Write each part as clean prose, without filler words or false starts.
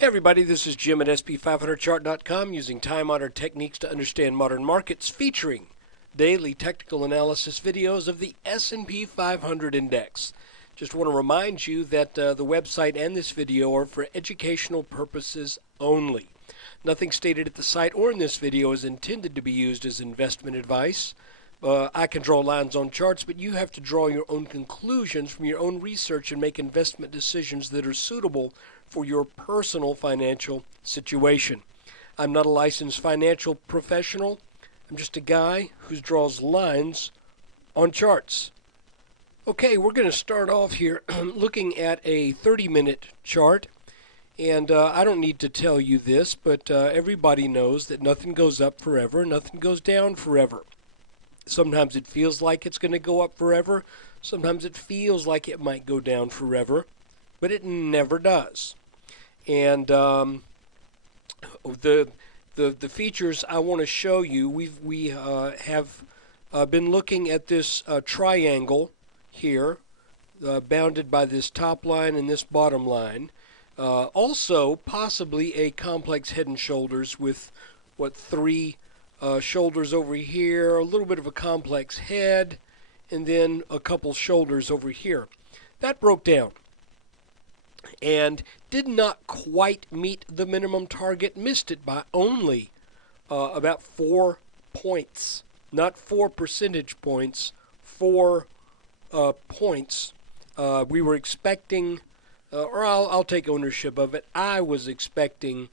Hey everybody, this is Jim at SP500chart.com using time-honored techniques to understand modern markets, featuring daily technical analysis videos of the S&P 500 index. Just want to remind you that the website and this video are for educational purposes only. Nothing stated at the site or in this video is intended to be used as investment advice. I can draw lines on charts, but you have to draw your own conclusions from your own research and make investment decisions that are suitable for your personal financial situation. I'm not a licensed financial professional. I'm just a guy who draws lines on charts. Okay, we're going to start off here looking at a 30-minute chart. And I don't need to tell you this, but everybody knows that nothing goes up forever, nothing goes down forever. Sometimes it feels like it's going to go up forever. Sometimes it feels like it might go down forever, but it never does. And the features I want to show you, we have been looking at this triangle here, bounded by this top line and this bottom line. Also, possibly a complex head and shoulders with three shoulders over here, a little bit of a complex head, and then a couple shoulders over here. That broke down and did not quite meet the minimum target, missed it by only about 4 points, not 4 percentage points, 4 points. We were expecting, or I'll take ownership of it, I was expecting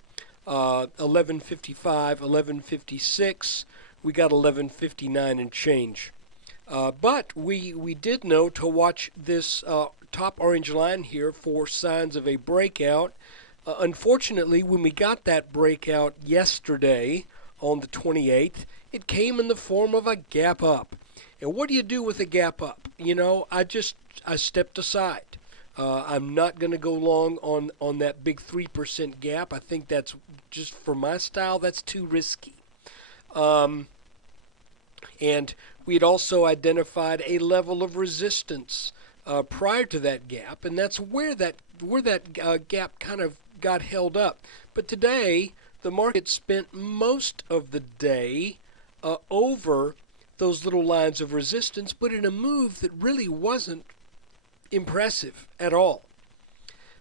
1155, 1156. We got 1159 and change. But we did know to watch this top orange line here for signs of a breakout. Unfortunately, when we got that breakout yesterday on the 28th, it came in the form of a gap up. And what do you do with a gap up? You know, I stepped aside. I'm not going to go long on that big 3% gap. I think that's just for my style, that's too risky. And we had also identified a level of resistance prior to that gap, and that's where that gap kind of got held up. But today, the market spent most of the day over those little lines of resistance, but in a move that really wasn't impressive at all.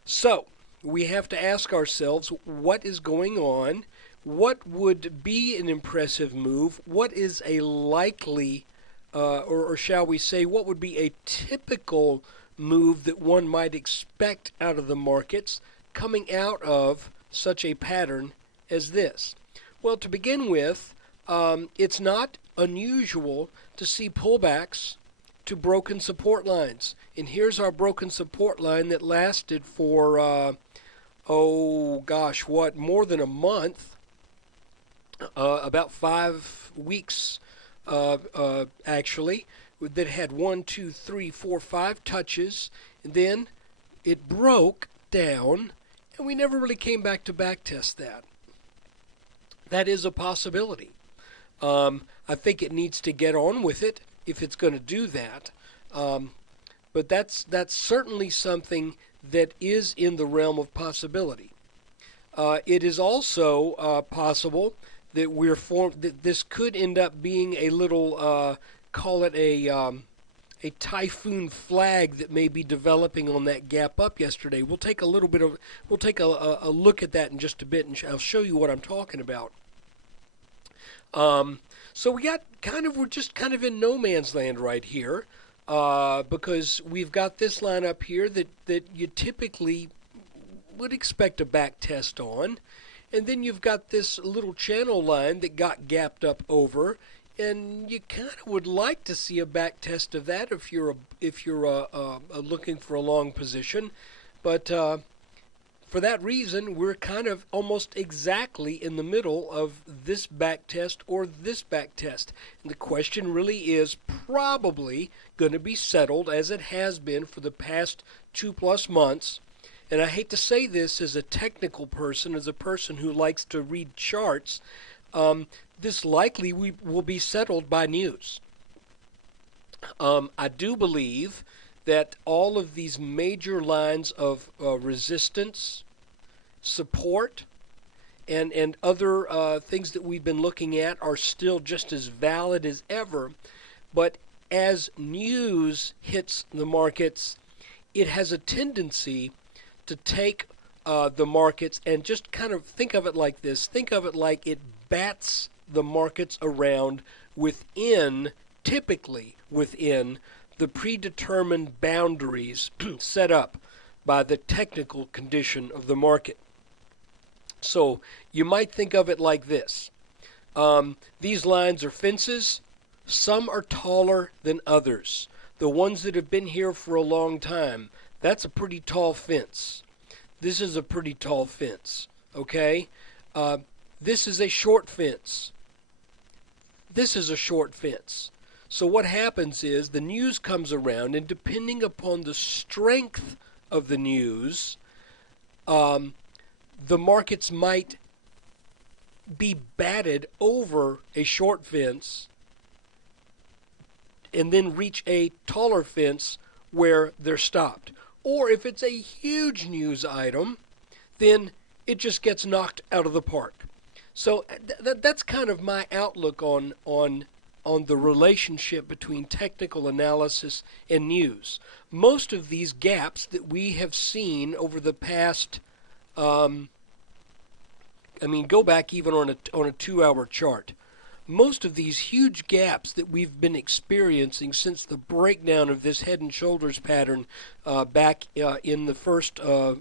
So we have to ask ourselves, what is going on? What would be an impressive move? What is a likely, or shall we say, what would be a typical move that one might expect out of the markets coming out of such a pattern as this? Well, to begin with, it's not unusual to see pullbacks to broken support lines. And here's our broken support line that lasted for, more than a month, about 5 weeks, actually, that had 1, 2, 3, 4, 5 touches, and then it broke down, and we never really came back to backtest that. That is a possibility. I think it needs to get on with it if it's going to do that. But that's certainly something that is in the realm of possibility. It is also possible that that this could end up being a little, call it a typhoon flag that may be developing on that gap up yesterday. We'll take a look at that in just a bit, and I'll show you what I'm talking about. So we're just kind of in no man's land right here, because we've got this line up here that you typically would expect a back test on, and then you've got this little channel line that got gapped up over, and you kind of would like to see a back test of that if you're looking for a long position, but for that reason, we're kind of almost exactly in the middle of this back test or this back test. And the question really is probably going to be settled, as it has been for the past 2+ months. And I hate to say this as a technical person, as a person who likes to read charts, this likely will be settled by news. I do believe that all of these major lines of resistance, support and other things that we've been looking at are still just as valid as ever. But as news hits the markets, it has a tendency to take the markets and just kind of think of it like this. Think of it like it bats the markets around typically within the predetermined boundaries set up by the technical condition of the market. So you might think of it like this. These lines are fences. Some are taller than others. The ones that have been here for a long time, that's a pretty tall fence. This is a pretty tall fence, okay? This is a short fence. This is a short fence. So what happens is the news comes around, and depending upon the strength of the news, the markets might be batted over a short fence and then reach a taller fence where they're stopped. Or if it's a huge news item, then it just gets knocked out of the park. So that's kind of my outlook on the relationship between technical analysis and news. Most of these gaps that we have seen over the past, go back even on a 2-hour chart. Most of these huge gaps that we've been experiencing since the breakdown of this head and shoulders pattern back in the first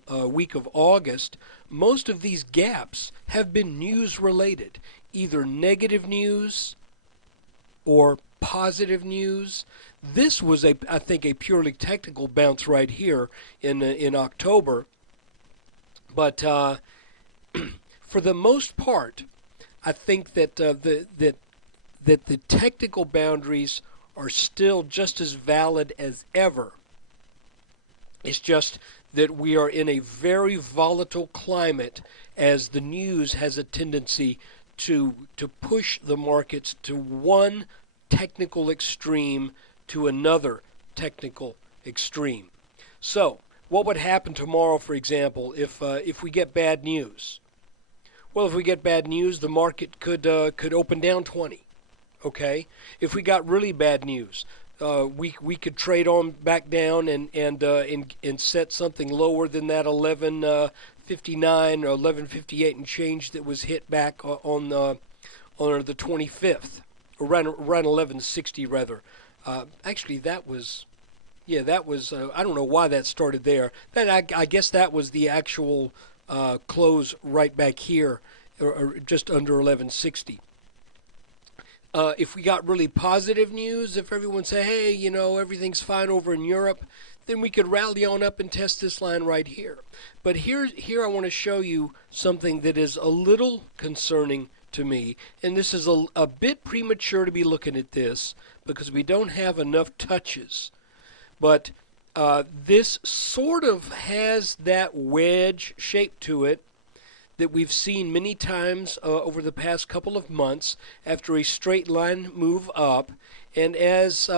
week of August, most of these gaps have been news related, either negative news or positive news. This was, I think, a purely technical bounce right here in October. But for the most part, I think that that the technical boundaries are still just as valid as ever. It's just that we are in a very volatile climate as the news has a tendency to push the markets to one technical extreme to another technical extreme. So, what would happen tomorrow, for example, if we get bad news? Well, if we get bad news, the market could open down 20. Okay, if we got really bad news, we could trade on back down and set something lower than that 1159 or 1158 and change that was hit back on the 25th, or around 1160 rather. Actually, that was. Yeah, that was. I don't know why that started there. I guess that was the actual close right back here, or just under 1160. If we got really positive news, if everyone say, hey, everything's fine over in Europe, then we could rally on up and test this line right here. But here I want to show you something that is a little concerning to me, and this is a bit premature to be looking at this because we don't have enough touches. But this sort of has that wedge shape to it that we've seen many times over the past couple of months after a straight line move up. And as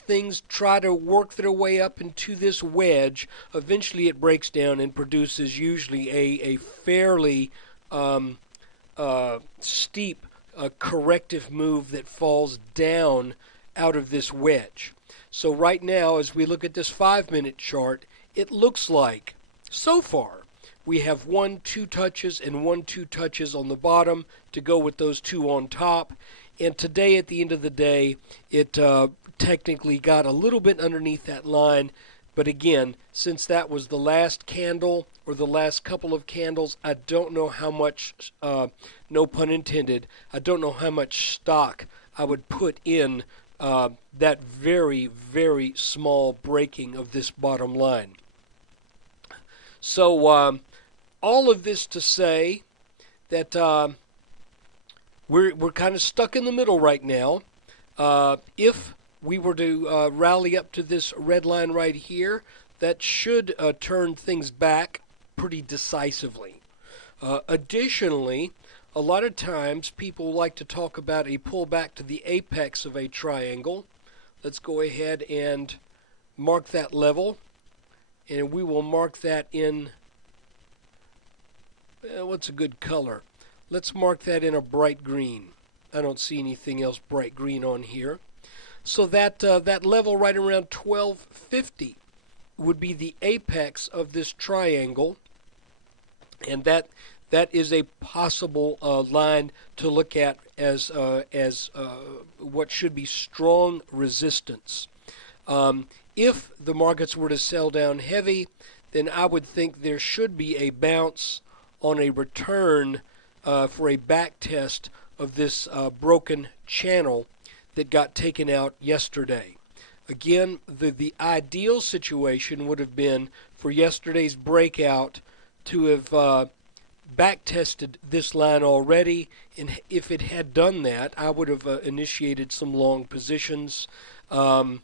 things try to work their way up into this wedge, eventually it breaks down and produces usually a fairly steep corrective move that falls down out of this wedge. So right now, as we look at this 5-minute chart, it looks like, so far, we have 1, 2 touches and 1, 2 touches on the bottom to go with those 2 on top. And today, at the end of the day, it technically got a little bit underneath that line. But again, since that was the last candle or the last couple of candles, I don't know how much, no pun intended, I don't know how much stock I would put in that very, very small breaking of this bottom line. So all of this to say that we're kind of stuck in the middle right now. If we were to rally up to this red line right here, that should turn things back pretty decisively. Additionally, a lot of times people like to talk about a pullback to the apex of a triangle. Let's go ahead and mark that level, and we will mark that in What's a good color? Let's mark that in a bright green. I don't see anything else bright green on here. So that level right around 1250 would be the apex of this triangle, and that is a possible line to look at as what should be strong resistance. If the markets were to sell down heavy, then I would think there should be a bounce on a return for a back test of this broken channel that got taken out yesterday. Again, the ideal situation would have been for yesterday's breakout to have back tested this line already, and if it had done that, I would have initiated some long positions, thinking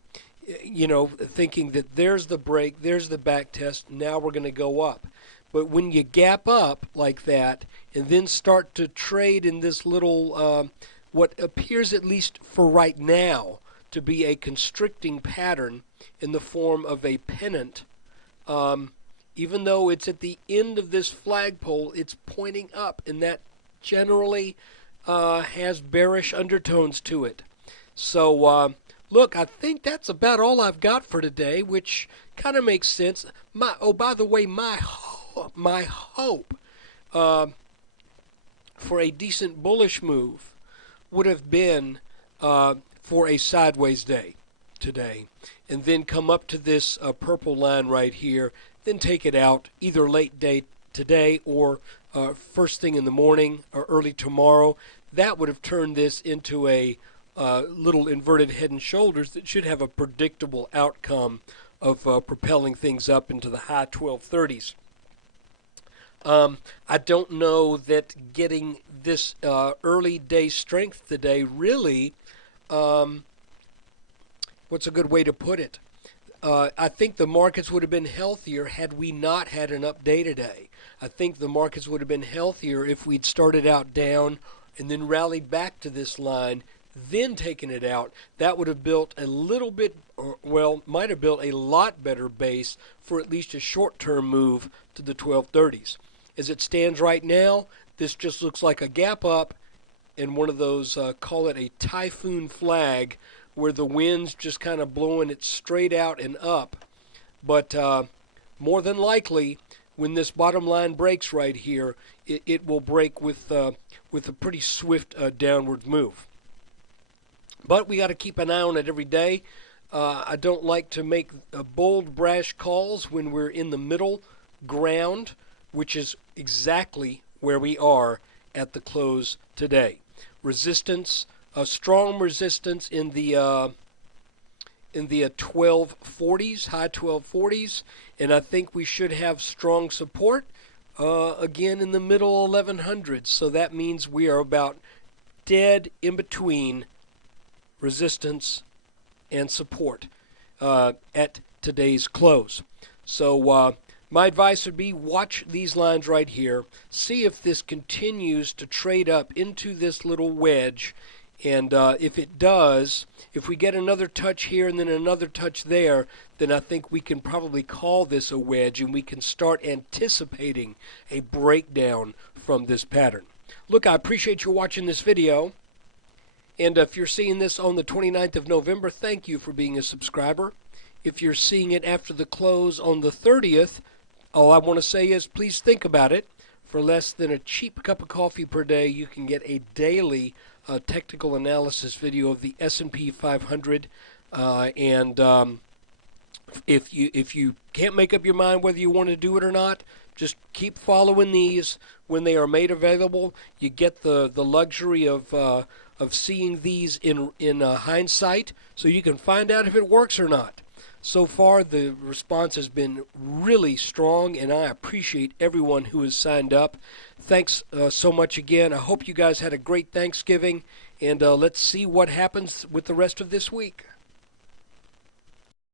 that there's the break, there's the back test, now we're going to go up. But when you gap up like that and then start to trade in this little, what appears at least for right now to be a constricting pattern in the form of a pennant, even though it's at the end of this flagpole, it's pointing up, and that generally has bearish undertones to it. So, look, I think that's about all I've got for today, which kind of makes sense. By the way, my hope for a decent bullish move would have been for a sideways day today, and then come up to this purple line right here, then take it out either late day today or first thing in the morning or early tomorrow. That would have turned this into a little inverted head and shoulders that should have a predictable outcome of propelling things up into the high 1230s. I don't know that getting this early day strength today really, what's a good way to put it? I think the markets would have been healthier had we not had an up day today. I think the markets would have been healthier if we'd started out down and then rallied back to this line, then taken it out. That would have built a little bit, might have built a lot better base for at least a short-term move to the 1230s. As it stands right now, this just looks like a gap up and one of those, call it a typhoon flag, where the wind's just kind of blowing it straight out and up. But more than likely, when this bottom line breaks right here, it will break with a pretty swift downward move. But we got to keep an eye on it every day. I don't like to make bold, brash calls when we're in the middle ground, which is exactly where we are at the close today. Resistance, a strong resistance in the 1240s, high 1240s, and I think we should have strong support again in the middle 1100s. So that means we are about dead in between resistance and support at today's close. So my advice would be watch these lines right here, see if this continues to trade up into this little wedge, and if it does, if we get another touch here and then another touch there, then I think we can probably call this a wedge and we can start anticipating a breakdown from this pattern. Look, I appreciate you watching this video, and if you're seeing this on the 29th of November, thank you for being a subscriber. If you're seeing it after the close on the 30th, all I want to say is please think about it. For less than a cheap cup of coffee per day, you can get a daily technical analysis video of the S&P 500. If you can't make up your mind whether you want to do it or not, just keep following these. When they are made available, you get the luxury of seeing these in hindsight, so you can find out if it works or not. So far, the response has been really strong, and I appreciate everyone who has signed up. Thanks so much again. I hope you guys had a great Thanksgiving, and let's see what happens with the rest of this week.